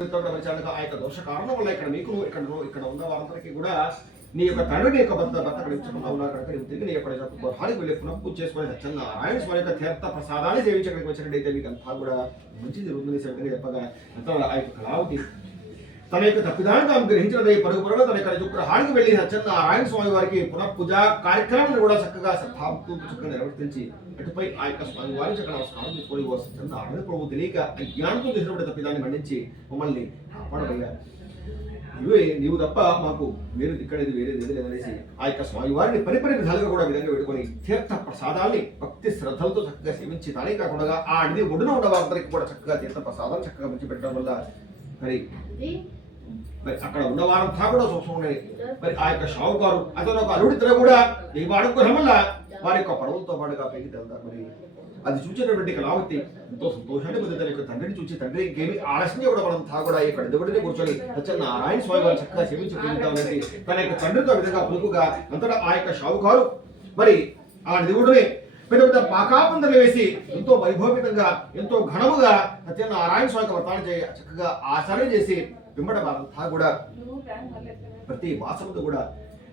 ఆ యొక్క దోష కారణం వల్ల ఇక్కడ మీకు ఇక్కడ ఉన్న వారందరికీ కూడా నీ యొక్క తండ్రి నీ యొక్క భర్త అక్కడ ఇచ్చకుండా ఉన్నారు కనుక నీవు తిరిగి నీ యొక్క హానికి వెళ్ళి పునః పూజ చేసుకుని సత్యనారాయణ స్వామి యొక్క తీర్థ ప్రసాదాన్ని సేవించడానికి వచ్చినట్టయితే మీకు అంతా కూడా మంచి జరుగుతుంది సరిగ్గా చెప్పగా అంతా ఆ యొక్క కళావతి తన యొక్క తప్పిదాన్ని తాము గ్రహించినది పరుగు పరుగులో తన యొక్క విగ్రహానికి వెళ్ళి సత్యనారాయణ స్వామి వారికి పునః పూజ కార్యక్రమాన్ని కూడా చక్కగా చక్కగా నిర్వర్తించి అటుపై ఆ యొక్క స్వామి వారి చక్కగా నమస్కారం తీసుకొని సత్యనారాయణ ప్రభు తెలియక అజ్ఞానంతో చేసినటువంటి తప్పిదాన్ని మండించి మమ్మల్ని కాపాడబోయా నీవు తప్ప మాకు వేరు ఇక్కడేది వేరేది ఏది లేదనేసి ఆ యొక్క స్వామి వారిని పరిపరి విధాలుగా కూడా విధంగా పెట్టుకొని తీర్థ ప్రసాదాన్ని భక్తి శ్రద్ధలతో చక్కగా సేవించి తానే కాకుండా ఆ అన్ని ఒడిన ఉన్న వారందరికీ కూడా చక్కగా తీర్థ ప్రసాదాలు చక్కగా మంచి పెట్టడం వల్ల మరి అక్కడ ఉన్న వారంతా కూడా సూక్ష్మం ఉండేది. మరి ఆ యొక్క షావుకారు అతను ఒక అల్లుడిద్దరు కూడా ఈ అనుగ్రహం వల్ల వారి యొక్క పడవలతో పాటుగా పైకి వెళ్తారు. మరి అది చూసేటటువంటి కళావతి ఎంతో సంతోషాన్ని పొంది తన యొక్క తండ్రిని చూసి తండ్రి ఇంకేమి ఆలస్యం కూడా మనం కూడా ఇక్కడ దిగుడిని కూర్చొని సత్యనారాయణ స్వామి వారు చక్కగా సేవించి పొందుతామని తన యొక్క తండ్రితో విధంగా పులుకుగా అంతటా ఆ యొక్క షావుకారు మరి ఆ దిగుడిని పెద్ద పెద్ద పాకాబందలు వేసి ఎంతో వైభవితంగా ఎంతో ఘనముగా సత్యనారాయణ స్వామికి వ్రతాన్ని చక్కగా ఆచరణ చేసి వెంబడ వారంతా కూడా ప్రతి మాసంతో కూడా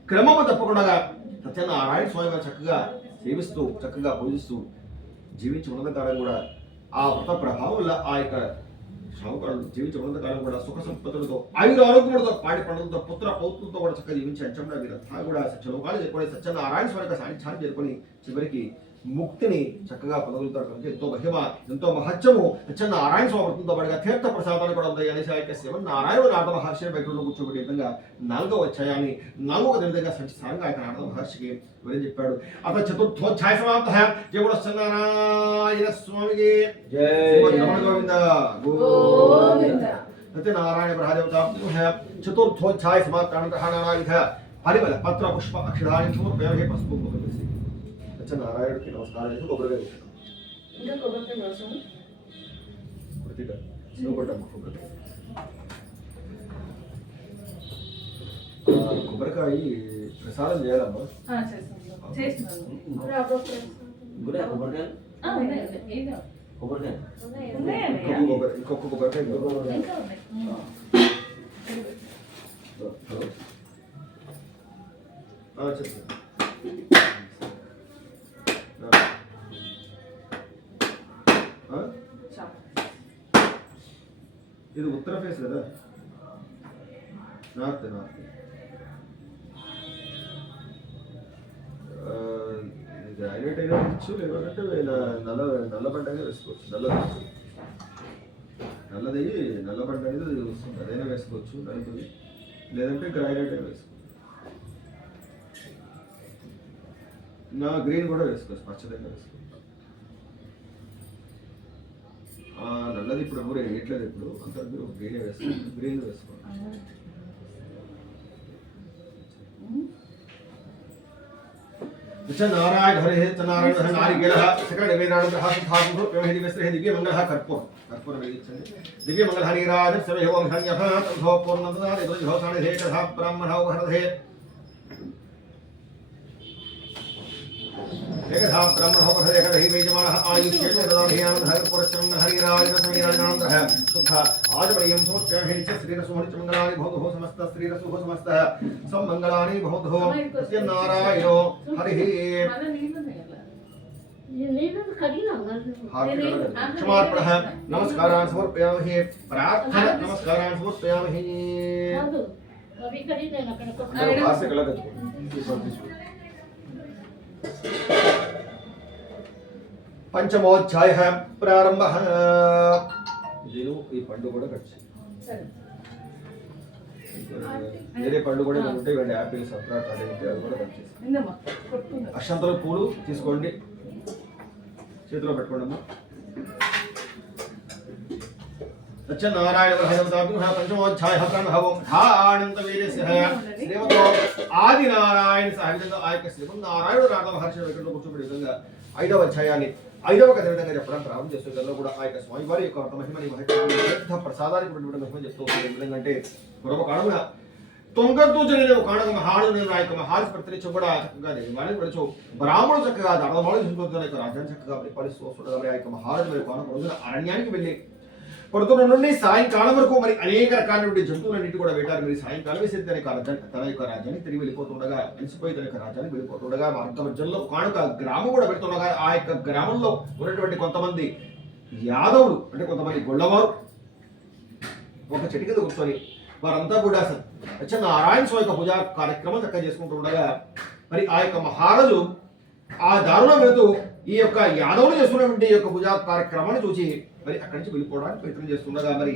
క్రమము తప్పకుండా సత్యనారాయణ స్వామి చక్కగా సేవిస్తూ చక్కగా పూజిస్తూ జీవించి ఉన్నంతకాలం కూడా ఆ వ్రత ప్రభావం వల్ల ఆ యొక్క షావుకారులు జీవించి ఉన్నంతకాలం కూడా సుఖ సంపదలతో ఆయుర ఆరోగ్యములతో పాడి పండుగలతో పుత్ర పౌత్రులతో కూడా చక్కగా జీవించి అంచంగా వీరంతా కూడా సత్యలోకాలు చేరుకొని సత్యనారాయణ స్వామి యొక్క సాన్నిధ్యాన్ని చేరుకొని చివరికి ముక్తిని చక్కగా పొందగలుగుతారు కనుక ఎంతో మహిమ ఎంతో మహత్యము సత్యనారాయణ స్వామి వ్రతంతో పాటుగా తీర్థ ప్రసాదాన్ని కూడా ఉంది అనేసి ఆ యొక్క శ్రీమన్నారాయణ నారద మహర్షి బయటలో కూర్చోబెట్టే విధంగా 4వ అధ్యాయాన్ని 4వ విధంగా సంచిస్తారంగా ఆయన నారద మహర్షికి వివరం చెప్పాడు. అత చతుర్థోధ్యాయ సమాప్త జయ సత్యనారాయణ స్వామికి గోవింద గోవింద సత్యనారాయణ బ్రహ్మదేవత చతుర్థోధ్యాయ సమాప్త పరిమళ పత్ర పుష్ప అక్షరాన్ని సమర్పయామి పసుపు నారాయణకి నమస్కారం చేసి కొబ్బరికాయ కొబ్బరికాయ ప్రసాదం చేయాలమ్మా ఇంకొక కొబ్బరికాయ చెప్పండి. ఇది ఉత్తర ఫేస్ కదా, నార్త్ గ్రానైట్ అయినా వేసుకోవచ్చు, లేదంటే నల్ల బండ అయినా వేసుకోవచ్చు. నల్ల బండ అనేది వస్తుంది, అదైనా వేసుకోవచ్చు. నలుగురి లేదంటే గ్రానైట్ అయినా వేసుకోవచ్చు. గ్రీన్ కూడా వేసుకోవచ్చు, పచ్చదైనా వేసుకోవచ్చు. నల్లది ఇప్పుడు ఎవరు వేయట్లేదు, ఇప్పుడు అంతా మీరు గ్రీన్ వేసుకోండి. గ్రీన్ వేసుకోండి. నారాయణ హరి నారాయణ హరి నారికేళ సకల నివేదనానంద దివ్య మంగళ కర్పూరం వెలిగించండి. దివ్య మంగళ హరిరాజ సవేహోం హన్యభో పూర్ణందే కథా బ్రాహ్మణ హరధే एकधा ब्रह्मणोपधे एकधि वेजमानः आयुष्येन ददाभियानंदः पुरस्संग हरिराजन समीराजनानंदः शुद्ध आजमयं समर्पयामि च श्रीरसुमणि मंगलानि भवतु समस्त श्रीरसुः समस्तः सम्मंगलानि भवतु सत्यनारायणो हरिः क्षमार्पणः नमस्कारान् समर्पयामि प्रार्थना नमस्कारान् समर्पयामि पंचमोध्याय प्रारंभ. ఈ పండు కూడా కట్ చేయండి. వేరే పండు కూడా ఉంటే ఇవ్వండి, యాపిల్ సప్రాట్ అది కూడా కట్ చేసి అక్షంతలు పూలు తీసుకోండి, చేతిలో పెట్టుకోండి అమ్మా. సత్యనారాయణ పంచమోధ్యాయ ఆనంద శ్రీమతో ఆది నారాయణ విధంగా ఆ యొక్క శ్రీమన్నారాయణ నారద మహర్షి వెంకటలో కూర్చోబడి విధంగా 5వ అధ్యాయాన్ని 5వ కథ విధంగా చెప్పడం ప్రారంభం చేస్తూ దానిలో కూడా ఆ యొక్క స్వామివారి యొక్క మహిమని మహత్వ ప్రసాదానికి మహిమ చెప్తూ ఏ విధంగా అంటే పూర్వ కాలంగా తొంగతో జరిగిన కాణక మహాడు నేను ఆ యొక్క మహారాజు ప్రతినిత్యం కూడా చక్కగా దేవాలయం విడచు బ్రాహ్మణుడు చక్కగా దడమాలు తీసుకుంటున్న యొక్క రాజ్యాన్ని చక్కగా పరిపాలిస్తూ వస్తుండగా ఆ యొక్క మహారాజు మరి కాలం రోజున అరణ్యానికి వెళ్ళి పొద్దున నుండి సాయంకాలం వరకు మరి అనేక రకాలైన జంతువులన్నింటి కూడా వేటారు. మరి సాయంకాలం వేసి తన యొక్క రాజ్యాన్ని తిరిగి వెళ్ళిపోతుండగా, కలిసిపోయి తన యొక్క రాజ్యానికి వెళ్ళిపోతుండగా మార్గ మధ్యంలో కానుక గ్రామం కూడా వెళ్తుండగా ఆ యొక్క గ్రామంలో ఉన్నటువంటి కొంతమంది యాదవులు అంటే కొంతమంది గొల్లవారు ఒక చెట్టు కింద కూర్చొని వారంతా కూడా నారాయణ స్వామి యొక్క పూజా కార్యక్రమం చక్కగా చేసుకుంటూ ఉండగా మరి ఆ యొక్క మహారాజు ఆ దారుణం వెళుతూ ఈ యొక్క యాదవులు చేస్తున్నటువంటి యొక్క పూజా కార్యక్రమాన్ని చూసి మరి అక్కడి నుంచి వెళ్ళిపోవడానికి ప్రయత్నం చేస్తుండగా మరి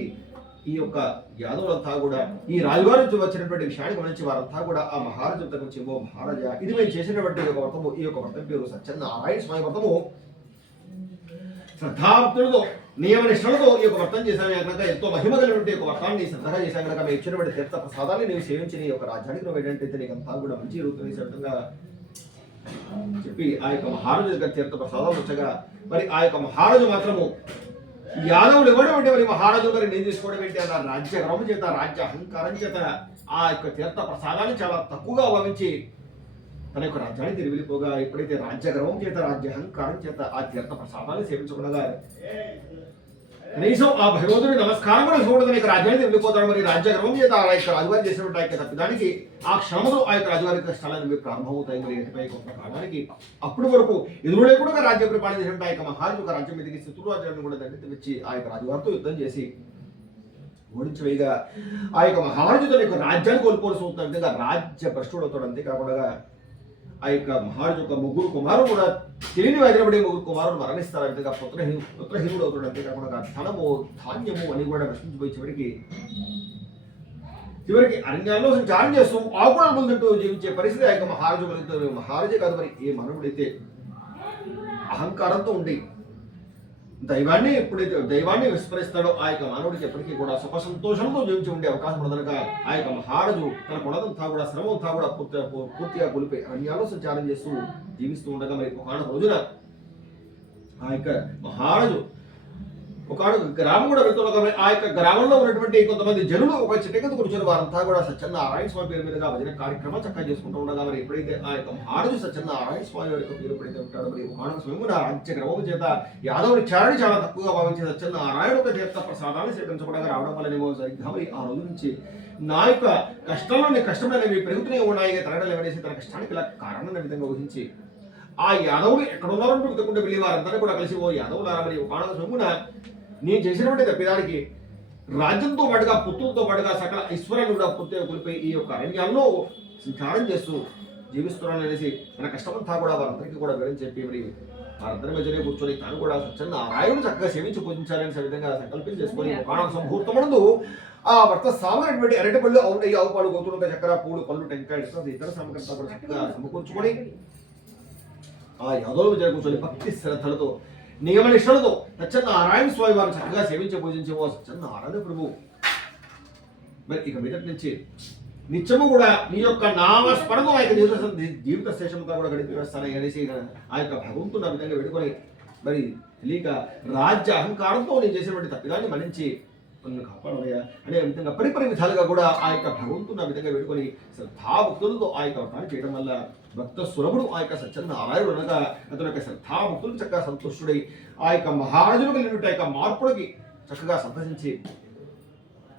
ఈ యొక్క యాదవులంతా కూడా ఈ రాజుగారి నుంచి వచ్చినటువంటి విషయాన్ని గమనించి వారంతా కూడా ఆ మహారాజు దగ్గరకు వచ్చి, ఓ మహారాజా, ఇది మేము చేసినటువంటి ఒక వ్రతము, ఈ యొక్క వ్రతం పేరు సత్యనారాయణ స్వామి వ్రతము. శ్రద్ధాభక్తులతో నియమ నిష్టలతో ఈ యొక్క వ్రతం చేశాను కనుక ఎంతో మహిమ కలిగినటువంటి యొక్క వ్రతాన్ని శ్రద్ధగా చేశాను కనుక మేము ఇచ్చినటువంటి తీర్థ ప్రసాదాన్ని నేను సేవించి నీ యొక్క రాజ్యానికి నువ్వు ఏంటంటే నీకు అంతా కూడా మంచి జరుగుతుంది విధంగా చెప్పి ఆ యొక్క మహారాజు దగ్గర తీర్థ ప్రసాదాలు వచ్చగా మరి ఆ యొక్క మహారాజు మాత్రము యాదవులు ఇవ్వడం అంటే మరి మహారాజు గారు నేను తీసుకోవడం ఏంటి అన్న రాజ్య గర్వం చేత, రాజ్య అహంకారం చేత ఆ యొక్క తీర్థ ప్రసాదాన్ని చాలా తక్కువగా భావించి తన యొక్క రాజ్యాన్ని తిరిగి వెళ్ళిపోగా ఎప్పుడైతే రాజ్య గర్వం చేత, రాజ్య అహంకారం చేత ఆ తీర్థ ప్రసాదాన్ని సేవించకుండా కనీసం ఆ భగవంతుడి నమస్కారం కూడా చూడదు యొక్క రాజ్యాన్ని వెళ్ళిపోతాడు. మరి రాజ్య గర్వం చేత ఆ యొక్క రాజువారి చేసినట్టు ఆ యొక్క తప్పిదానికి ఆ క్షణంలో ఆ యొక్క రాజువారి కష్టాలను ప్రారంభమవుతాయి. మరి ఎటుపై కొంత కాలానికి అప్పటి వరకు ఎదురు లేకుండా రాజ్య పరిపాలన చేసినట్టు ఆ యొక్క మహారాజు ఒక రాజ్యం మీదకి శత్రు రాజ్యాన్ని కూడా దండెత్తి వచ్చి ఆ యొక్క రాజువారితో యుద్ధం చేసి ఓడించి వేయగా ఆ యొక్క మహారాజు తన యొక్క రాజ్యాన్ని కోల్పోవలసి అవుతుంది. విధంగా రాజ్య భ్రష్టుడు అవుతాడు. అంతేకాకుండా ఆ యొక్క మహారాజు యొక్క ముగ్గురు కుమారుడు కూడా తెలియని వదిలిపడే ముగ్గురు కుమారుడు మరణిస్తారు. విధంగా పుత్రహీనుడు అవుతాడు. అంతేకాకుండా ధనము ధాన్యము అని కూడా నశించిపోయి చివరికి అరణ్యాల్లో సంచారం చేస్తూ ఆకులను తింటూ జీవించే పరిస్థితి ఆ యొక్క మహారాజు కలుగుతుంది. మహారాజే కాదు మరి ఏ మానవుడైతే అహంకారంతో ఉండి దైవాన్ని విస్మరిస్తాడో ఆ యొక్క మానవుడికి ఎప్పటికీ కూడా సుఖ సంతోషంతో జీవించి ఉండే అవకాశం ఉండదనక ఆ యొక్క మహారాజు తన కొనదంతా కూడా శ్రమంతా కూడా పూర్తిగా కోల్పోయి అరణ్యాల్లో సంచారం చేస్తూ జీవిస్తూ ఉండగా మరి ఒకనొక రోజున ఆ యొక్క మహారాజు ఒకనొక గ్రామం కూడా వెళ్తుండగా ఆ యొక్క గ్రామంలో ఉన్నటువంటి కొంతమంది జనులు ఒక చెట్టు కింద కూర్చొని వారంతా కూడా సత్యనారాయణ స్వామి పేరు మీదుగా భజన కార్యక్రమం చక్కగా చేసుకుంటూ ఉండగా మరి ఎప్పుడైతే ఆ యొక్క మహారాజు సత్యనారాయణ స్వామి యొక్క పేరు ఎప్పుడైతే ఉంటాడో మరి ఒకనొక స్వయమున రాజ్య గ్రమం చేత యాదవుడి చారని చాలా తక్కువగా భావించి సత్యనారాయణ ఒక తీర్థ ప్రసాదాన్ని స్వీకరించకుండా రావడం వల్లనేమో సరిగ్గా మరి ఆ రోజు నుంచి నా యొక్క కష్టంలోని కష్టంలో అనేవి పెరుగుతూనే ఉన్నాయి. తరగడలు ఎవరేసి తన కష్టానికి ఇలా కారణం విధంగా ఊహించి ఆ యాదవులు ఎక్కడ ఉన్నారో వెతుకుంటూ వెళ్ళి వారందరూ కూడా కలిసి ఓ యాదవులారా మరి ఒకనొక స్వయమున నేను చేసినటువంటి తప్పిదానికి రాజ్యంతో పాటుగా పుత్రులతో పాటుగా సకల ఐశ్వర్యాన్ని కూడా పూర్తిగా కోల్పోయి ఈ యొక్క అరణ్యాల్లో సంచారం చేస్తూ జీవిస్తున్నాను అనేసి తన కష్టమంతా కూడా వారందరికీ కూడా వివరించి చెప్పి మరి వారందరి మధ్యనే కూర్చొని తాను కూడా సత్యనారాయణుని చక్కగా సేవించి పూజించాలని విధంగా సంకల్పం చేసుకొని ఒకనొక సంముహూర్తమునందు ఆ భర్త సామైనటువంటి అరటిపళ్ళు అవునయ్యి ఆవు పాలు గోతులుగా చక్కెర పూలు పళ్ళు టెంకాయ ఇతర సామగ్రంతా కూడా చక్కగా సమకూర్చుకొని ఆ యాదవుల మధ్య కూర్చొని భక్తి శ్రద్ధలతో నియమ నిష్టలతో సత్యనారాయణ స్వామి వారు చక్కగా సేవించి పూజించే ఓ సత్యనారాయణ ప్రభు మరి ఇక మీదటి నుంచి నిత్యము కూడా నీ యొక్క నామస్మరణతో ఆ యొక్క జీవిత శేషంతో కూడా గడిపి వేస్తానని అనేసి ఆ యొక్క భగవంతుని ఆ విధంగా పెట్టుకొని మరి తెలియక రాజ్య అహంకారంతో నేను చేసినటువంటి తప్పిదాన్ని మన్నించి నన్ను కాపాడవయ్యా అనే విధంగా పరిపరి విధాలుగా కూడా ఆ యొక్క భగవంతుని ఆ విధంగా పెట్టుకొని శ్రద్ధాభక్తులతో ఆ యొక్క వ్రతాన్ని చేయడం వల్ల భక్త సులభుడు ఆ యొక్క సత్యనారాయణుడు అనగా అతని యొక్క శ్రద్ధాభక్తులకు చక్కగా సంతుష్టుడై ఆ యొక్క మహారాజును కలిగినట్టు ఆ యొక్క మార్పుడికి చక్కగా సంతసించి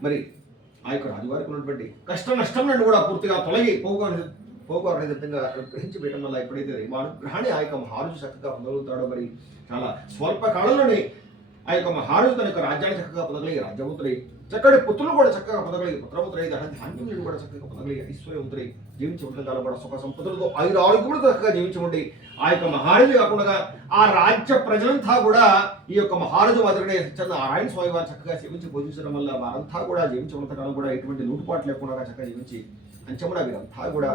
మరి ఆ యొక్క రాజుగారికి ఉన్నటువంటి కష్ట నష్టం కూడా పూర్తిగా తొలగి పోగొనే విధంగా గ్రహించి వేయడం వల్ల ఎప్పుడైతే అనుగ్రహాన్ని ఆ యొక్క మహారాజు చక్కగా పొందగలుగుతాడో మరి చాలా స్వల్ప కాలంలోనే ఆ యొక్క మహారాజు తన యొక్క రాజ్యాన్ని చక్కగా పొందగలిగి రాజ్యవంతుడై చక్కటి పుత్రులు కూడా చక్కగా పొందగలిగి పుత్రవంతుడై ధాన్యములు కూడా చక్కగా పొందగలిగి ఐశ్వర్యవంతుడై జీవించి ఉంటారు కూడా సుఖ సంపదలతో ఆరోగ్యములతో చక్కగా జీవించి ఉండి ఆ యొక్క మహారాజు కాకుండా ఆ రాజ్య ప్రజలంతా కూడా ఈ యొక్క మహారాజు మాదిరినే సత్యనారాయణ స్వామి వారు చక్కగా సేవించి పూజించడం వల్ల వారంతా కూడా జీవించినంత కాలం కూడా ఎటువంటి లోటుపాటు లేకుండా చక్కగా జీవించి అంచెముడా వీరంతా కూడా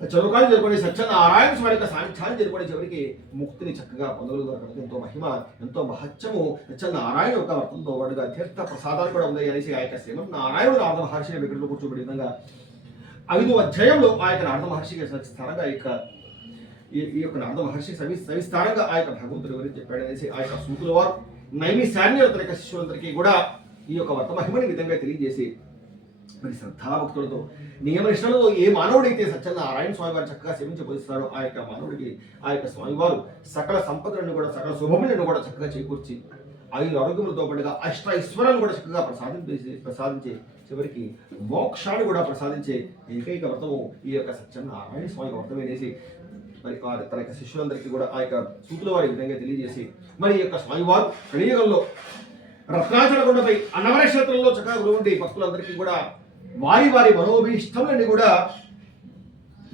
చదువుకాలు చేరుకొని సత్యనారాయణ స్వామి యొక్క సాన్నిధ్యాన్ని చేరుకొని చివరికి ముక్తిని చక్కగా పొందగలుగుతారు. ఎంతో మహిమ ఎంతో మహత్యము సత్యనారాయణ యొక్క వర్తంతో వాడుగా తీర్థ ప్రసాదాలు కూడా ఉన్నాయి అనేసి ఆ యొక్క శ్రీమన్నారాయణుడు నారద మహర్షిని విగ్రహంలో కూర్చోబెట్టిన విధంగా 5వ అధ్యాయంలో ఆ యొక్క నారద మహర్షికి స్థానంగా ఈ యొక్క నారద మహర్షి సవిస్తారంగా ఆ యొక్క భగవంతుడి గురించి చెప్పాడు అనేసి ఆ యొక్క సూతుల వారు నైమిశారణ్యుల తన యొక్క శిష్యులందరికీ కూడా ఈ యొక్క వర్త మహిమని విధంగా తెలియజేసి మరి శ్రద్ధాభక్తులతో నియమనిష్టలతో ఏ మానవుడైతే సత్యనారాయణ స్వామి వారు చక్కగా సేవించి పూజిస్తాడో ఆ యొక్క మానవుడికి ఆ యొక్క స్వామివారు సకల సంపదలను కూడా సకల శుభములను కూడా చక్కగా చేకూర్చి ఐదు ఆరోగ్యములతో పాటుగా అష్ట ఐశ్వర్యాలు కూడా చక్కగా ప్రసాదించే చివరికి మోక్షాన్ని కూడా ప్రసాదించే ఏకైక వ్రతము ఈ యొక్క సత్యనారాయణ స్వామి వ్రతం అనేసి మరి తన యొక్క శిష్యులందరికీ కూడా ఆ యొక్క సూతుల వారి విధంగా తెలియజేసి మరి ఈ యొక్క స్వామివారు కలియుగంలో రత్నాచల కొండపై అన్నవర క్షేత్రంలో చక్కగా ఉండి భక్తులందరికీ కూడా వారి వారి మనోభీష్టములన్నీ కూడా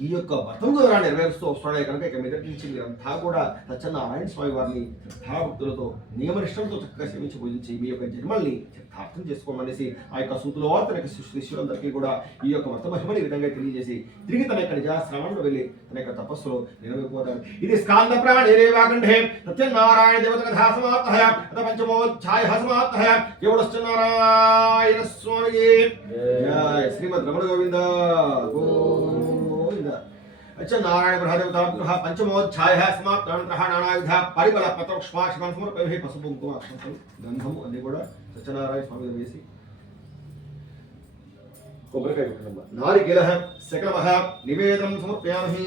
ఈ యొక్క వ్రతం ద్వారా నెరవేరుస్తూ వస్తున్నాడే కనుక ఇక మీదటి నుంచి మీరంతా కూడా సత్యనారాయణ స్వామి వారిని శ్రద్ధాభక్తులతో నియమనిష్టంతో చక్కగా సేవించి పూజించి మీ యొక్క జన్మల్ని అర్థం చేసుకోమనేసి ఆ యొక్క సూతుల వారు తన యొక్క శిష్యులందరికీ కూడా ఈ యొక్క వ్రత మహిమని విధంగా తెలియజేసి తిరిగి తన యొక్క నిజాశ్రమంలో వెళ్ళి తన యొక్క తపస్సులో నిలవైపోతాడు. ఇది స్కాంద ప్రాణేరేవాకంఠే సత్యనారాయణ దేవత కథా సమాప్తః అత పంచమోధ్యాయ సమాప్తః కేవలశ్చనారాయణ స్వామి జయ శ్రీమద్ రమణ గోవింద గోవింద. अच्छा नारायण ब्रह्मदेवताभ्यः पंचमोध्यायः समाप्तः नानाविध परिबल पत्रोक्ष्माशकं समर्पयामि पशुपुंकुमाक्षं गंधम् अन्नी కూడా సత్యనారాయణ స్వామి వేసి కొబ్బరికాయ కొట్టడం నారికేలః సకలమః నివేదనం సమర్పయామి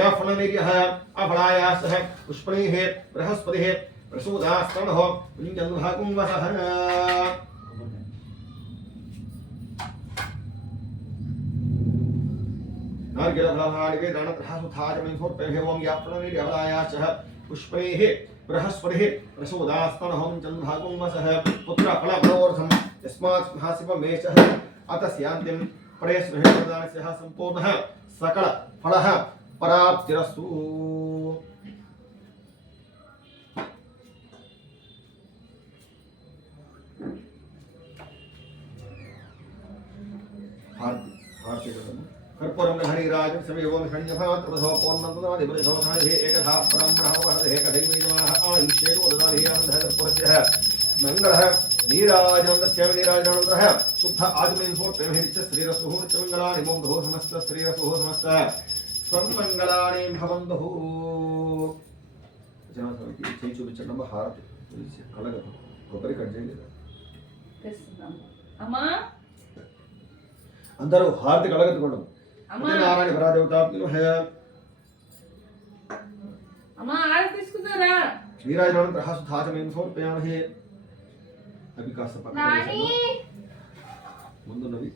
యా ఫలనిర్యః అఫలాయాసః పుష్పణైః బృహస్పతిః ప్రసూదాస్తనః పుంజన్భాగం వసః पुष्पैः बृहस्पतिः प्रसूदास्तनहं चन्द्रभागं वसः पुत्रफलमनोर्थं यस्मात् महाशिवमेषः अत स्यान्तिं परेशः सम्पूर्णः सकल फलः प्राप्तिरस्तु. कर्पूरं हरिराजं समेवं शण्यभात्रसो पूर्णन्तदादिपरिशोधनादिः एकधा ब्रह्मणः एकदैवैजमानः आयुष्येतो ददादिः आनन्दः कर्पूरस्यः मङ्गलः नीराजनं दस्यामि नीराजनानन्दः शुद्ध आचमनं समर्पयामि नित्यश्रीरसुः नित्यमङ्गलानि भवन्तु समस्तश्रीरसुः समस्त सन्मङ्गलानि भवन्तु. జనానికి చేయి చూపించడం హారతి అలాగే కొబ్బరి కట్ చేయండి అమ్మా అందరూ హారతి కలగెత్తుకోవడం. నారాయణ పరాదేవతాభ్యో హయ అమ్మా హారతి తీసుకుందారా నీరాజనం ప్రహాసుధాచమేం సమర్పయామహే. అవి కాస్త పక్కన ముందున్నవి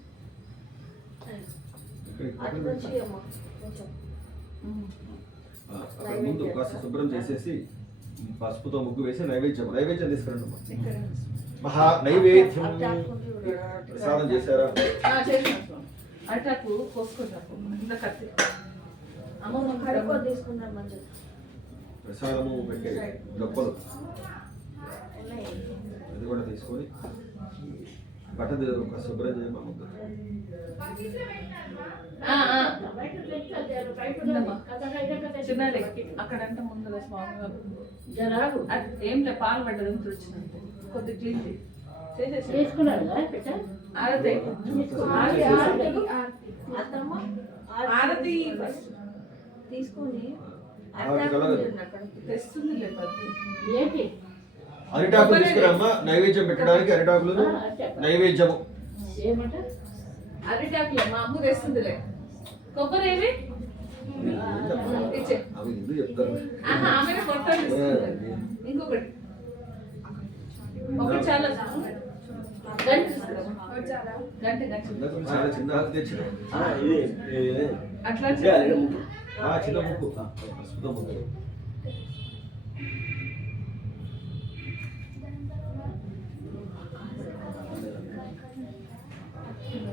అక్కడ ముందు కాస్త శుభ్రం చేసేసి పసుపుతో ముగ్గు వేసి నైవేద్యం తీసుకురండి అమ్మా. మహా నైవేద్యం ప్రసాదం చేశారా? అటాకు కోసుకుంటాకు ఇంత కత్తి అమ్మమ్మ కడుపు తీసుకున్నారు మంచిది. ప్రసాదము పెట్టే డబ్బలు అది కూడా తీసుకొని బట్టది ఒక శుభ్రం చేయమా ముగ్గు. చిన్నది అక్కడంటే ముందు స్వామి ఏం లే పాలు పడ్డది వచ్చినంతే కొద్ది క్లీన్ చేసుకున్నారు ఆరతి తీసుకొని తెస్తుంది అరిటాకులు తీసుకురమ్మా నైవేద్యం పెట్టడానికి. అరిటాకులు నైవేద్యము అరిటాకులు మా అమ్మ తెస్తుందిలే. కొబ్బరి ఏమి అవి ఎందుకు చెప్తారు? ఆమె కొట్టాలి ఇంకొకటి ఒకటి చాలా చిన్న తెచ్చిన అట్లా చిన్న ముక్కు ప్రస్తుతం ముక్కు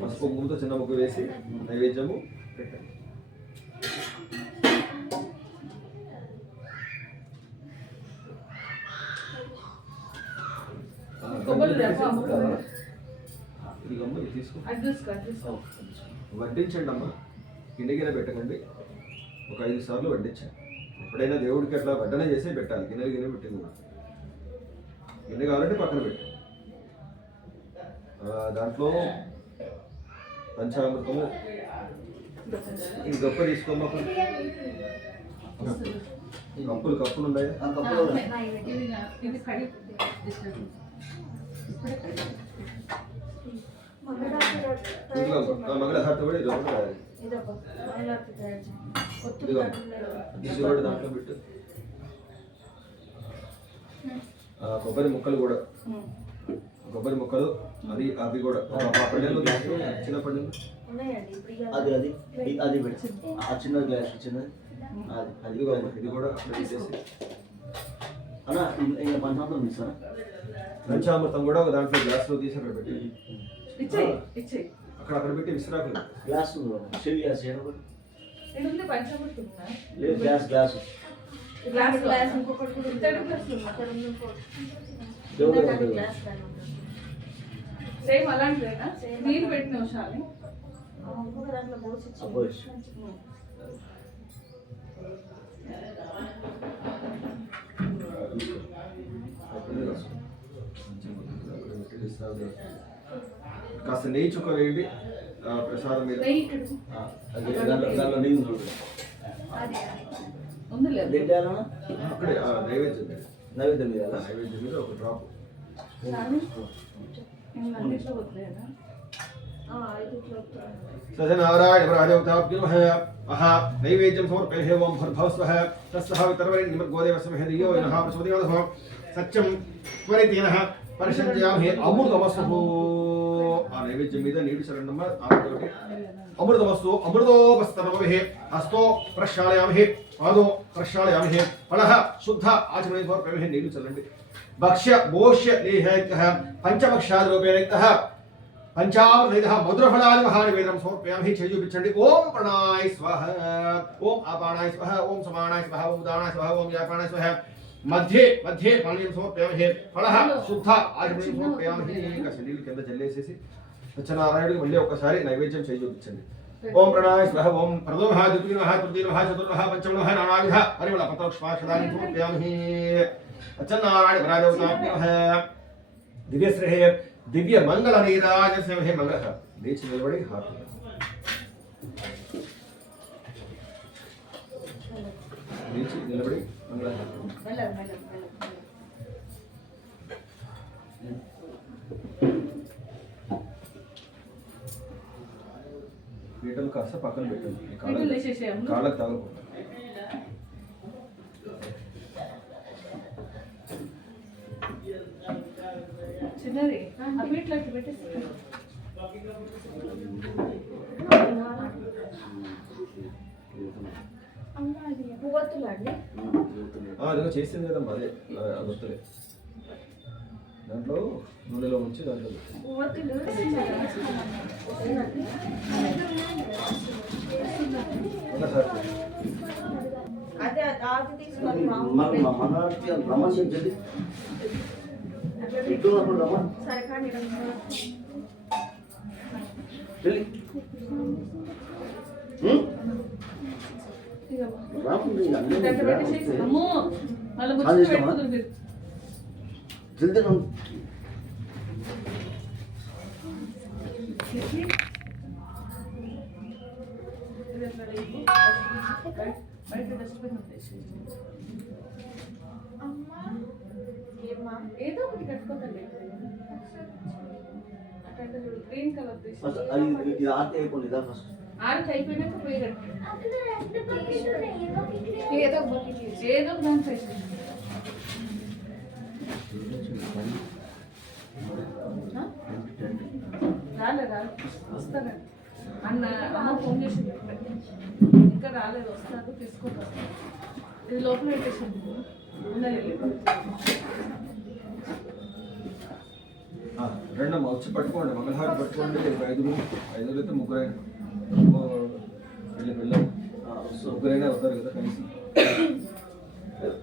పసుపు ముగ్గుతో చిన్న ముగ్గు వేసి నైవేద్యము పెట్టండి. వడ్డించండి అమ్మా. గిన్నె పెట్టకండి. ఒక 5 సార్లు వడ్డించండి. ఎప్పుడైనా దేవుడికి అట్లా వడ్డనే చేసి పెట్టాలి. గిన్నె పెట్టింది గిన్నె కావాలంటే పక్కన పెట్టు. దాంట్లో పంచామృతము ఈ గొప్ప తీసుకోమ్మా. కప్పులు ఉన్నాయి. మంగళహారతి కూడా ఇది దాంట్లో పెట్టు. కొబ్బరి ముక్కలు కూడా, కొబ్బరి ముక్కలు అది అవి కూడా పళ్ళెలు చిన్న పళ్ళెలు ఉన్నాయండి ఇప్పుడు ఇక అది అది అది పెట్టి ఆ చిన్న గ్లాస్ చిన్నది అది ఇది కూడా అక్కడ తీసేసి అన్న ఇంకా పంచామృతం తీస్తారా? పంచామృతం కూడా ఒక దాంట్లో గ్లాస్లో తీసి అక్కడ పెట్టి ఇచ్చేయి ఇచ్చేయి. అక్కడ పెట్టి విసిరాకులు గ్లాస్ షెల్ గ్లాస్ చేయడం ఇది ఉంది పంచామృతం ఉందా? లేదు గ్లాస్ గ్లాస్ గ్లాస్ గ్లాస్ ఇంకొకటి కూడా ఉంది. ఇత్తడి గ్లాస్ ఉందా? అక్కడ ఉంది ఇంకోటి. దేవుడు ఇందాక దేవుడు. గ్లాస్ పైన ఉంది. సేమ్ అలాంటిదేనా? Same నీళ్ళు పెట్టిన షాలి. ఇంకొక దాంట్లో పోసి ఇచ్చింది. అపోజ్. కాస్త నెయ్యి చుక్క వేయండి ప్రసాదం మీద. నెయ్యి ఇక్కడ అది దాంట్లో నీళ్ళు చూడండి. ఉంది లేదు. దేంట్లో వేయాలన్నా? అక్కడే నైవేద్యం మీద, నైవేద్యం మీద వేయాలా? నైవేద్యం మీద ఒక డ్రాప్. అన్నిట్లో వదిలేదా? ఐదు ఇట్లా సజనారాయణ ప్రాదేవతాభ్యుమః మహా నైవేద్యం సమర్పయే ఓం భర్భవస్వః తస్సహ వితర్వరేణ్యం గోదేవస్మహ దియో యనః ప్రచోదయాదః సత్యం త్వరితేనః పరిశంజయామహే అమృతమస్తు. ఆ నైవేద్యం మీద నీటి చరణమ్మ ఆమెతోటి అమృతమస్తు అమృతోపస్తరమహే హస్తో ప్రక్షాళయామహే పాదో ప్రక్షాళయామహే ఫలః శుద్ధ ఆచమనే సమర్పయే నీళ్లు చల్లండి. భక్ష్య భోష్య లేహైకః పంచభక్షాది రూపేణైకః పంచామృత మధురఫలాది మహానివేదనం సమర్పయామి. చేయి చూపించండి. ఓం ప్రణాయ స్వహ, ఓం అపానాయ స్వహ, ఓం సమానాయ స్వహ, ఓం ఉదానాయ స్వహ, ఓం వ్యాపానాయ స్వహ. మధ్యే మధ్యే పానీయం సమర్పయామి. ఫలః శుద్ధ ఆచమనం సమర్పయామి. కాస్త నీళ్ళు కింద చల్లేసేసి సత్యనారాయణుడికి మళ్ళీ ఒక్కసారి నైవేద్యం చేయి చూపించండి. ఓం ప్రణాయ స్వహ, ఓం ప్రథమః ద్వితీయః తృతీయః చతుర్థః పంచమః నానావిధ పరిమళ పత్రపుష్పాక్షదాని సమర్పయామి. సత్యనారాయణ పరాదేవతాభ్యః దివ్యశ్రేయ దివ్య మంగళ నీరాజస్మహే మంగళ. లేచి నిలబడి హారతి లేచి నిలబడి మంగళ మెల్లగా మెల్లగా మెల్లగా. పీటలు కాస్త పక్కన పెట్టండి. నీళ్ళు వేసేసేయమ్మ. కాళ్ళకు తాగకుండా. చిన్నది ఆ పీట్లు అట్లా పెట్టేసి పువ్వొత్తులు అండి. అదిగో చేసింది కదమ్మా, అదే గుర్తులే. దాంట్లో నూనెలో ఉంచి దాంట్లో పెట్టండి. పువ్వొత్తులు ఒకసారి అదే అది తీసుకొని మనకి రమణ చెప్పి ఇటు అప్పుడు రమణ సరే కానీ వెళ్ళి అట్లా పెట్టేసేసి అమ్మో మళ్ళీ ముచ్చి పెట్టుకుంటుంది మీరు. జల్దీ ఇది ఎట్లా లేదు? బయట డస్ట్బిన్ ఉంది. ఏమ్మా ఏదో ఒకటి కట్టుకోకండి. అట్లా గ్రీన్ కలర్ ఫస్ట్ తీసి అది ఇది ఆర్తి అయిపోయింది ఇదా ఫస్ట్ ఆరితే అయిపోయినాక పోయి కట్టు. ఏదో ఒకటి ఏదో ఒక దాంట్లో వేసి రాలేదా? వస్తానండి అన్న అమ్మ ఫోన్ చేసి ఇంకా రాలేదు, వస్తాను తీసుకుంటాను. ఇది లోపల పెట్టేసాను. ఉన్నది రెండమ్మ వచ్చి పట్టుకోండి. మంగళహారం పట్టుకోండి. ఐదుగురు అయితే ముగ్గురైనా వెళ్ళి వెళ్ళాము. ముగ్గురైనా అవుతారు కదా కనీసం.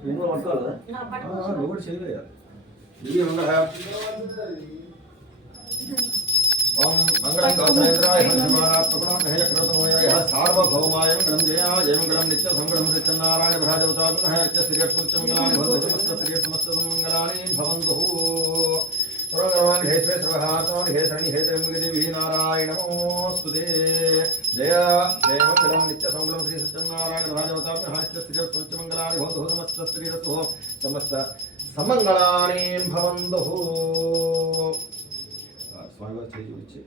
నువ్వు పట్టుకోవాలి కదా నువ్వు కూడా చేయలేదు. దివ్య మంగళ ఓం మంగళం కాసేంద్రాయ ప్రగుణాయ క్రోతమోయ సార్వభౌమాయ మంగళం జయాయ మంగళం నిత్య సంగళం సత్యనారాయణ భ్రాజవతాయ శ్రీయత్సమంగళాని భవంతు సమస్త శ్రీ సమస్త మంగళాని భవంతు. సర్వగణవాన్ హే శ్రీ సర్వహాత్మాన్ హే శరణి హే త్రయంబకే నారాయణ నమోస్తుతే. జయ జయ మంగళం నిత్య సంగళం శ్రీ సత్యనారాయణ భ్రాజవతాయ శ్రీయత్సమంగళాని భవంతు సమస్త శ్రీ సమస్త సమంగళాని భవంతు. స్వామివారి చేయి చూపించి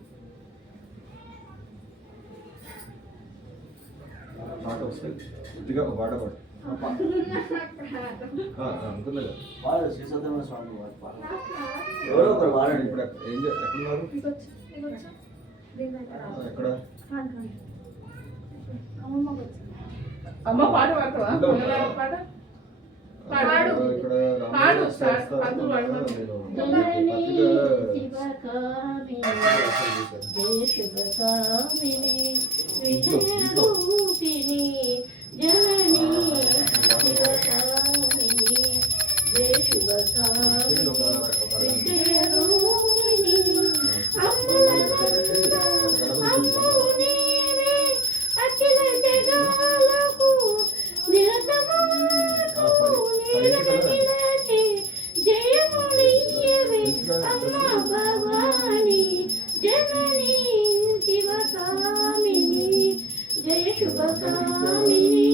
పాట వస్తే కొద్దిగా ఒక పాట పాడు. అంటున్నా కదా. పాడు శ్రీ సత్యనారాయణ స్వామి వారి పాడు. ఎవరో ఒకరు పాడండి. ఇప్పుడు ఎక్కడున్నారు? ఎక్కడ? అమ్మ పాట పాడతావా? మంగళవారం పాట పాడు. ఇక్కడ పాడు, రాముడు స్టార్ట్. పంతులు పాడు. నేను జయ శుభకామిని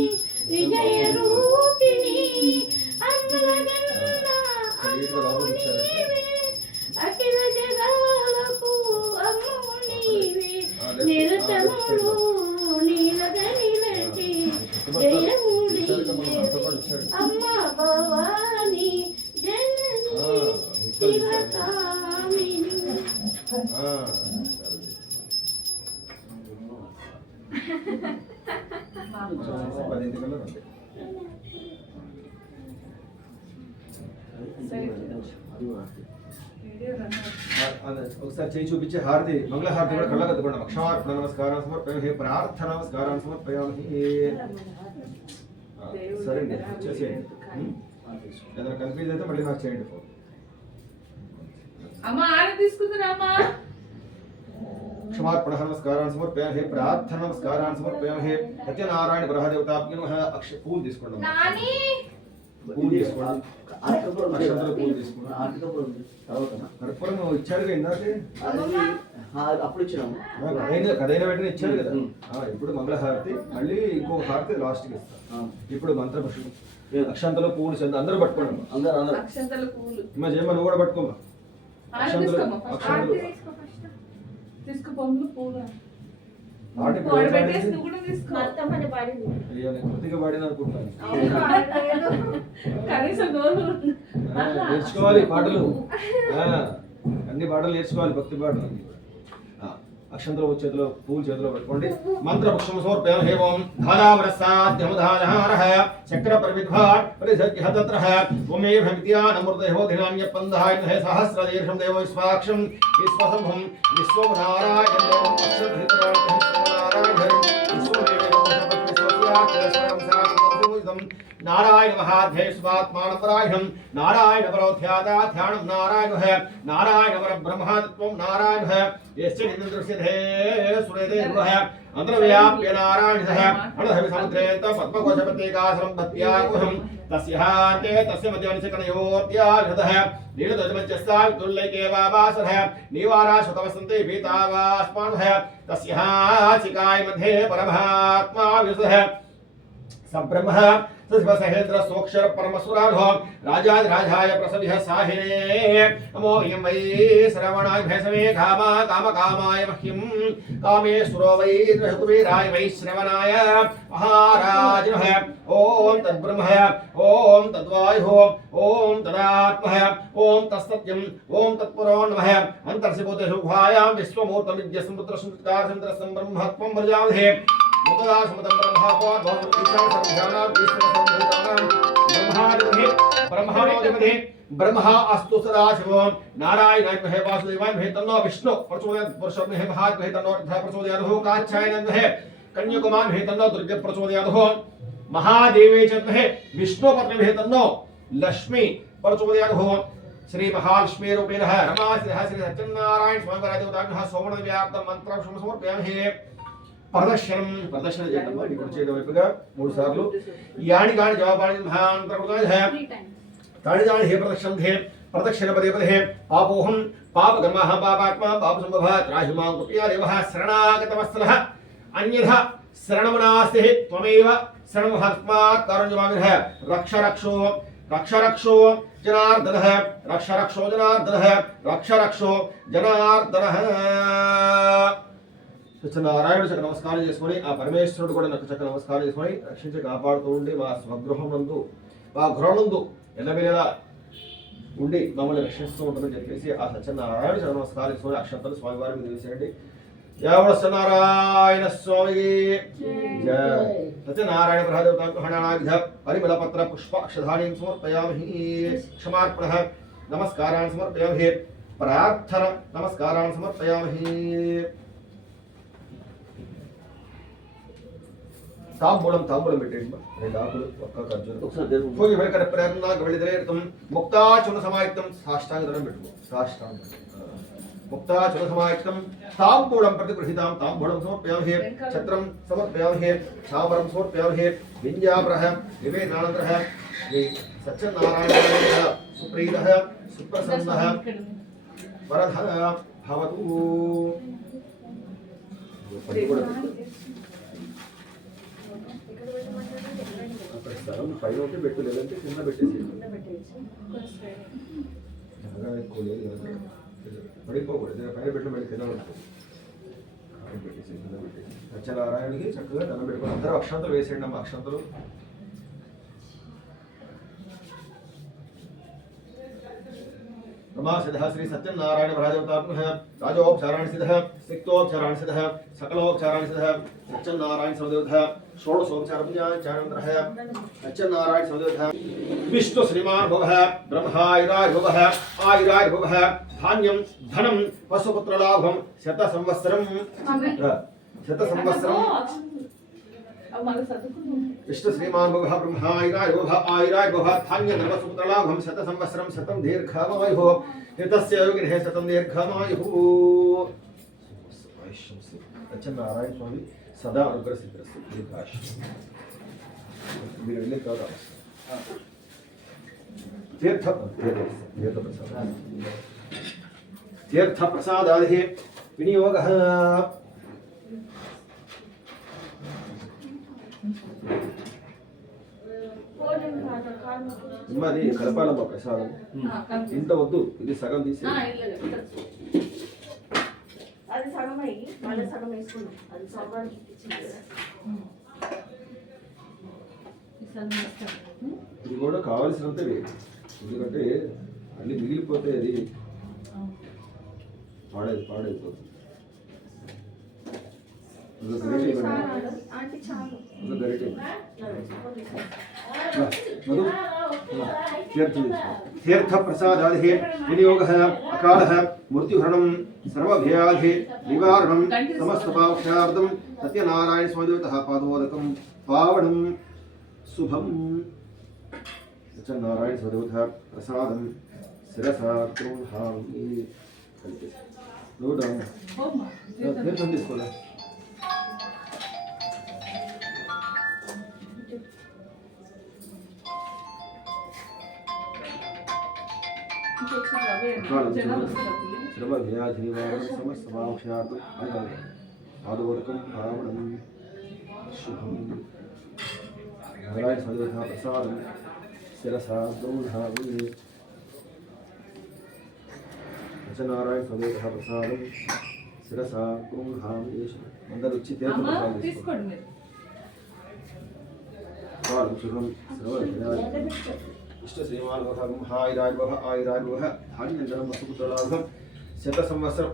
విజయ రూపిణి అఖిల జగాలకు అమ్ము నీవే నిరతములు నీలగనిలటి జయము అమ్మ భవాని జనని శివకామిని. ఒకసారి చేయి చూపించే హారతి మంగళ హారతి కూడా కళ్ళ కట్టుకోండి. అక్షమార్పణ నమస్కారం సమర్పయామి, ప్రార్థన నమస్కారం సమర్పయామి. సరే అండి చేసేయండి. ఏదైనా కన్ఫ్యూజ్ అయితే మళ్ళీ నాకు చేయండి ఫోన్. అమ్మ ఆడ తీసుకుందిరా అమ్మ. क्षमार्पण नमस्कारान् समर्पयामि, प्रार्थना नमस्कारान् समर्पयामि. सत्यनारायण ब्रह्मदेवताभ्यो नमः. पूल తీసుకోండి. నాని పూల్ తీసుకోండి. ఆర్కపురం అక్షంతలు పూలు తీసుకోండి. ఆర్కపురం తర్వాతనా కర్పూరం ఇచ్చారు ఇందాకే. అప్పుడు ఇచ్చినాము. కదైన వెంటనే ఇచ్చారు కదా. ఇప్పుడు మంగళహారతి మళ్ళీ ఇంకొక హారతి లాస్ట్కి ఇస్తాం. ఇప్పుడు మంత్రపుష్పం అక్షంతలు పూలు చెంది అందరూ పట్టుకోండి. అందరూ అక్షంతల పూలు అమ్మ జయమ్మ నువ్వు కూడా పట్టుకోమ్మా. అక్షంతలు అక్షంతలు తీసుకో పొంగులు పూలు ఆటి పెట్టేసి నువ్వు కూడా తీసుకో. అత్తమ్మని పాడింది. అయ్యో నేను కొద్దిగా పాడిన అనుకుంటాను. కనీసం నోరు నేర్చుకోవాలి పాటలు. అన్ని పాటలు నేర్చుకోవాలి, భక్తి పాటలు. అక్షంతలు చేతిలో పూలు చేతిలో పెట్టుకోండి. మంత్రపుష్పం సమర్పయామి. హేవం ధారావరసాద్యముధారః చక్ర పరివిద్భాట్ పరిసర్గ్యః తత్రః త్వమే భమిత్యానమృతయో ధినాన్యపందహాయ సహస్రదీర్ఘం దేవ విశ్వాక్షం విశ్వసంభం విశ్వనారాయణ దేవం అక్షరధితరాజం నారాయణ नारायण महाध्य स्वात्मानपरायणं नारायण परोध्याता ध्यानं नारायण है नारायण पर ब्रह्मात्मं नारायण है यस्य निदृश्यते सुरेदे है अंतर्व्याप्य नारायण है अनहवि समुद्रे पद्मकोशपत्रिकासनं भक्त्याकुहं तस्यान्ते तस्य मध्यनिशकनयोऽप्याघृतः नीलध्वजमध्यस्था विदुल्लैके वावासः निवाराशुतवसन्ते भीतावास्मानः तस्याचिकाय मध्ये परमात्मा विसः सब्रह्म सहेन्द्र सोक्षर परमसुराधो राजाधिराजाय प्रसविह साहिने नमो इयं वै श्रवणाय भैसवे कामा काम कामाय मह्यं कामेश्वरो वै कुबेराय वै श्रवणाय महाराजः ओम तद्ब्रह्म ओम तद्वायुः ओम तदात्मः ओम तत्सत्यम् ओम तत्पुरो नमः अन्तर्षिभूतेषु गुहायां विश्वमूर्तं विद्यसमुद्रसंस्कारसंद्रसं ब्रह्मत्वं व्रजामहे मुतदासमुदं ब्रह्मापोत् ब्रह्माधिपति ब्रह्मा अस्तु सदाशिवो नारायणाय महे वासुदेवाय महे तन्नो विष्णु प्रचोदयात् पुरुषोत्तमे महात् महे तन्नो रुद्रः प्रचोदयात् कात्यायनाय महे कन्याकुमार महे तन्नो दुर्गे प्रचोदयात् महादेवे च महे विष्णुपत्नी महे तन्नो लक्ष्मी प्रचोदयात् श्री महालक्ष्मी रूपेण रमा श्री सत्यनारायण स्वामी देवताभ्यः सोमनव्याप्तं मंत्रं समर्पयामि प्रदर्शनम प्रदर्शन చేయటమ్మా ఇక్కడ చేత వైపుగా మూడు సార్లు యాని గాని జవాబాని మహాంతర్గత है तानि जानि हे प्रदक्षिणं हे प्रदक्षिण पदे पदे पापोहं पापगमः पापात्मा पापसंभवः त्राहिमां कृपया देवः शरणागतवत्सलः अन्यथा शरणमनास्ते त्वमेव शरणमहस्मात् कारुण्यमाविनः रक्ष रक्षो जनार्दनः रक्ष रक्षो जनार्दनः रक्ष रक्षो जनार्दनः సత్యనారాయణ చక్క నమస్కారం చేసుకొని ఆ పరమేశ్వరుడు కూడా నాకు చక్క నమస్కారం చేసుకొని రక్షించి కాపాడుతూ ఉండి మా స్వగృహం నందు మా గృహం నందు ఎల్లవేళలా ఉండి మమ్మల్ని రక్షిస్తూ ఉంటుందని చెప్పేసి ఆ సత్యనారాయణ చక్క నమస్కారం చేసుకొని అక్షంతలు స్వామివారి మీద వేసేయండి. యావడ సత్యనారాయణ స్వామి జయ. సత్యనారాయణ గ్రహదేవతాగ్రహణానావిధ పరిమళపత్ర పుష్ప అక్షధానీం సమర్పయామి. క్షమార్పణ నమస్కారాన్ని సమర్పయామి. ప్రార్థన నమస్కారాన్ని సమర్పయామి. తాంబూలం పెట్టేయండి. 2 ఆకులు ఒక్క ఖర్జూరం భోగి వెలకర ప్రేరణకు వెళ్ళిదరేతం ముక్తాచున సమాయుక్తం సాష్టాంగ దండం పెట్టుకో. సాష్టాంగ ముక్తాచున సమాయుక్తం తాంబూలం ప్రతిగృహీతాం తాంబూలం సమర్పయామి. ఛత్రం సమర్పయామి. చామరం సమర్పయామి. వింజాప్రహ నివేదనానంతరః శ్రీ సత్యనారాయణ సుప్రీతః సుప్రసన్నః వరదః భవతు. అక్కడ స్థలం పైన ఉంటే పెట్టు, లేదంటే కింద పెట్టేసి ఎక్కువ లేదు కదా పడిపోకూడదు. పైన పెట్టిన మళ్ళీ కింద పడుతుంది. పెట్టేసి కింద పెట్టేసి సత్యనారాయణకి చక్కగా దండం పెట్టుకుని అందరూ అక్షంతలు వేసేయండి అమ్మ. అక్షంతలు रमासिद्धः श्री सत्यनारायण महादेवतात्मः राजोपचाराणि सिद्धः सिक्तोपचाराणि सिद्धः सकलोपचाराणि सिद्धः सत्यनारायण समदेवतः षोडशोपचारपुण्याचारन्तरः सत्यनारायण समदेवतः विष्णु श्रीमान भवः ब्रह्मायुराय भवः आयुराय भवः धान्यं धनं पशुपुत्रलाभं शतसंवत्सरं विष्णु श्रीमान भवः ब्रह्मायुराय भवः आयुराय भवः धान्यं धनं पशुपुत्रलाभं शतसंवत्सरं शतं दीर्घमायुः हितस्य योगिनः शतं दीर्घमायुः. सत्यनारायण स्वामी सदा अनुग्रहसिद्धिरस्तु. दीर्घायुः. మీరు వెళ్ళే కాదు తీర్థప్రసాదాది వినియోగः. మరి కలపాలమ్మ ప్రసాదం ఇంత వద్దు, ఇది సగం తీసి అది సగం అయ్యి మళ్ళీ సగం వేసుకున్నాం. అది సగం ఇది కూడా కావాల్సినంత వేయి, ఎందుకంటే అన్ని మిగిలిపోతే అది పాడైపోతుంది. तीर्थ प्रसादादि विनियोगः अकालः मृत्युहरणं सर्वभयादि निवारणं समस्तपापक्षार्थं सत्यनारायण स्वामिदेवतः पादोदकं पावनं शुभं. सत्यनारायण स्वामिदेवतः प्रसादं शिरसा गृह्णामि. नोडं तीर्थं తీసుకోలే. सर्वव्याधिनिवारणं समस्तपापक्षार्थं पादोदकं पावनं शुभं. नारायण स्वामिदेवतः प्रसादं शिरसा गृह्णामि. सत्यनारायण स्वामिदेवतः प्रसादं शिरसा गृह्णामि. అందరూ వచ్చి తీర్థ ప్రసాదం తీసుకోండి. పాదం శుభం సర్వవ్యాధి इष्ट श्रीमान भवः ब्रह्मायुराय भवः आयुराय भवः धान्यं धनं वसुपुत्रलाभं शतसंवत्सरं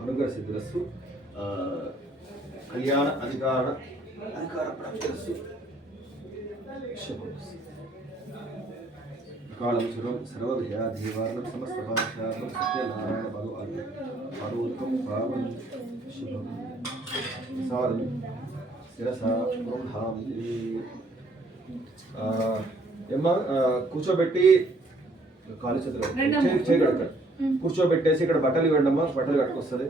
अनुग्रहसिद्धिरस्तु. कल्याण अधिकार प्राप्तिरस्तु. कालं सुरं सर्वभयाधिवारणं समस्तपापक्षार्थं सत्यनारायण पादोदकं पावनं शुभं. प्रसादं शिरसा गृह्णामि. ఏమ్మా కూర్చోబెట్టి కాలు చేతులు చేయగలరు. కూర్చోబెట్టేసి ఇక్కడ బట్టలు ఇవ్వండి అమ్మా, బట్టలు కట్టుకొస్తుంది.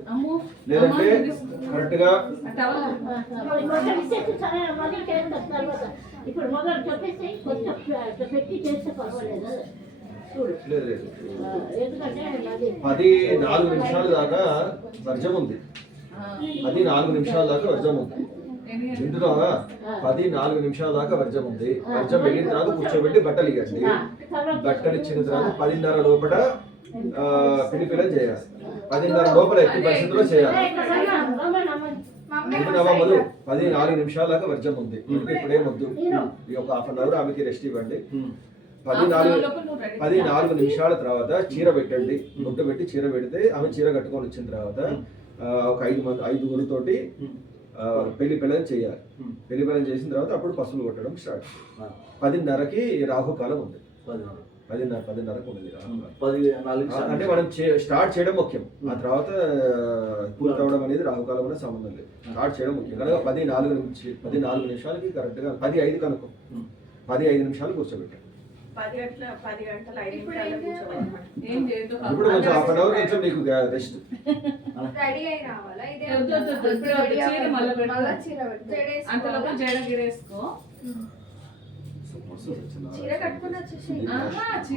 లేదంటే కరెక్ట్ గా లేదు 14 నిమిషాల దాకా వర్జం ఉంది. 14 నిమిషాల దాకా వర్జం ఉంది. వింటున్నావా? 14 నిమిషాల దాకా వర్జం ఉంది. వర్జం వెళ్ళిన తర్వాత కూర్చోబెట్టి బట్టలు ఇవ్వండి. బట్టలు ఇచ్చిన తర్వాత 10:30 లోపల పిలిపిలం చేయాలి. 10:30 లోపల ఎట్టి పరిస్థితుల్లో చేయాలి. ఉంటున్నావా మధు? 14 నిమిషాల దాకా వర్జం ఉంది. ఇప్పుడే వద్దు, ఈ ఒక 1/2 అవర్ ఆమెకి రెస్ట్ ఇవ్వండి. 14 నిమిషాల తర్వాత చీర పెట్టండి. బొట్టు పెట్టి చీర పెడితే ఆమె చీర కట్టుకొని వచ్చిన తర్వాత ఒక 5 పెళ్లి పిల్లని చేయాలి. పెళ్లి పిల్లని చేసిన తర్వాత అప్పుడు పసులు కొట్టడం స్టార్ట్. 10:30కి రాహుకాలం ఉంది. 10:30కు ఉంది రాహుకాలం. అంటే మనం స్టార్ట్ చేయడం ముఖ్యం. ఆ తర్వాత పూర్తి అవడం అనేది రాహుకాలం అనేది సంబంధం లేదు. స్టార్ట్ చేయడం ముఖ్యం కనుక 14 నిమిషాలకి కరెక్ట్ గా 10:05 కనుకో 10:05 నిమిషాలు కూర్చోబెట్టాం. 10 గంటల 5 నిమిషాలు కూర్చోవాలి. ఏం చేయొద్దు. ఇప్పుడు కొంచెం 1/2 అవర్ కొంచెం నీకు రెస్ట్. రెడీ అయి రావాలా? ఇదే చీర మళ్ళీ మళ్ళా చీర పెట్టు. అంతలోపు జడ గిరేసుకో. చీర కట్టుకుని వచ్చేసి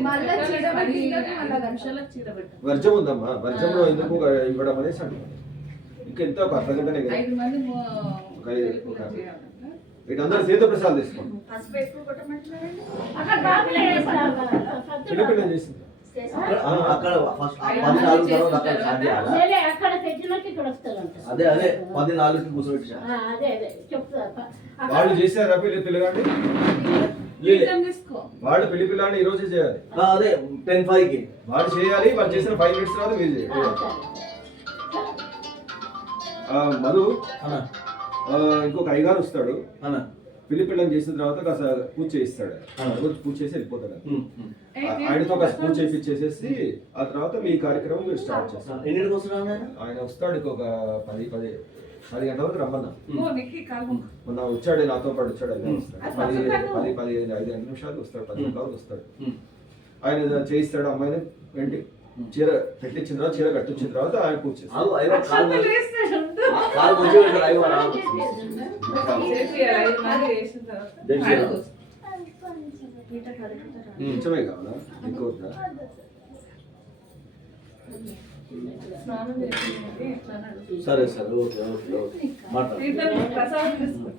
మళ్ళీ చీర పెట్టి మళ్ళీ నిమిషాలకు చీర పెట్టు. వర్జం ఉందమ్మా, వర్జంలో ఎందుకు ఇవ్వడం అనేసి అంటున్నాను. ఇంకెంత ఒక 1/2 గంటనే కదా. 5 మంది వీటందరూ సీత ప్రసాద్ తీసుకోండి. పసుపు ఎక్కువ కొట్టమంటున్నారండి. అక్కడ బాబులే వేస్తారు కదా. చిన్నపిల్లని చేసింది. అక్కడ ఫస్ట్ 14 తర్వాత అక్కడ స్టార్ట్ చేయాలా? లేలే, అక్కడ తెచ్చినాక ఇక్కడ వస్తారంట. అదే 14 కూర్చోబెట్టా. అదే చెప్తారు. వాళ్ళు చేశారా పిల్లగాడిని? తీసుకో. వాళ్ళు పిల్లాడిని ఈ రోజే చేయాలి. అదే 10:05కి వాళ్ళు చేయాలి. వాళ్ళు చేసిన 5 మినిట్స్ తర్వాత మీరు చేయాలి. మధు ఇంకొక అయ్యగారు వస్తాడు. పిల్లని చేసిన తర్వాత కాస్త పూజ చేయిస్తాడు. పూజ చేసి వెళ్ళిపోతాడు. ఆయనతో కాస్త పూజ చేసేసి ఆ తర్వాత మీ కార్యక్రమం మీరు స్టార్ట్ చేస్తారు. ఎన్నింటికి వస్తున్నాను నేను? ఆయన వస్తాడు ఇంకొక 10 గంటల వరకు రమ్మన్నా. మొన్న వచ్చాడు, నాతో పాటు వచ్చాడు. ఆయన వస్తాడు 10-15 నిమిషాలు వస్తాడు. 10 గంటల వరకు వస్తాడు. ఆయన చేయిస్తాడు. అమ్మాయిని వెంటి చీర పెట్టించిన తర్వాత చీర కట్టించిన తర్వాత ఆయన పూజ చేస్తాడు. నిజమే కావాలా? ఎక్కువ సరే సరే ఓకే ప్రసాదం తీసుకో.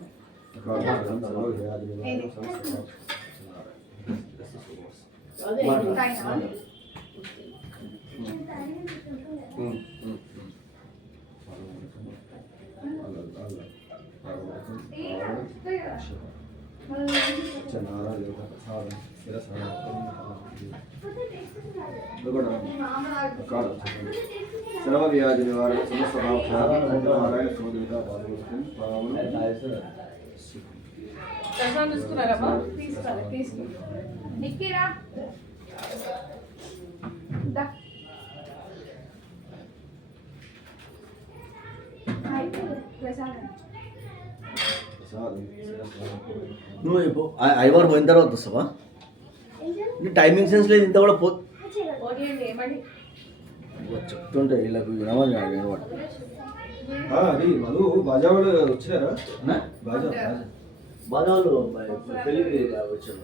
సర్వవ్యాధి నివారణ ప్రసాదం తీసుకున్నారమ్మా? తీసుకో. నిక్కిరా నువ్వు ఇప్పుడు 5 అవర్ పోయిన తర్వాత వస్తావా? నీ టైమింగ్ సెన్స్ లేదు. ఇంత కూడా ఏమండి చెప్తుంటే వీళ్ళకు వినమని అది మధు బాజా వాళ్ళు వచ్చినారా? బాజా బాగా వాళ్ళు పెళ్ళికి వచ్చారు.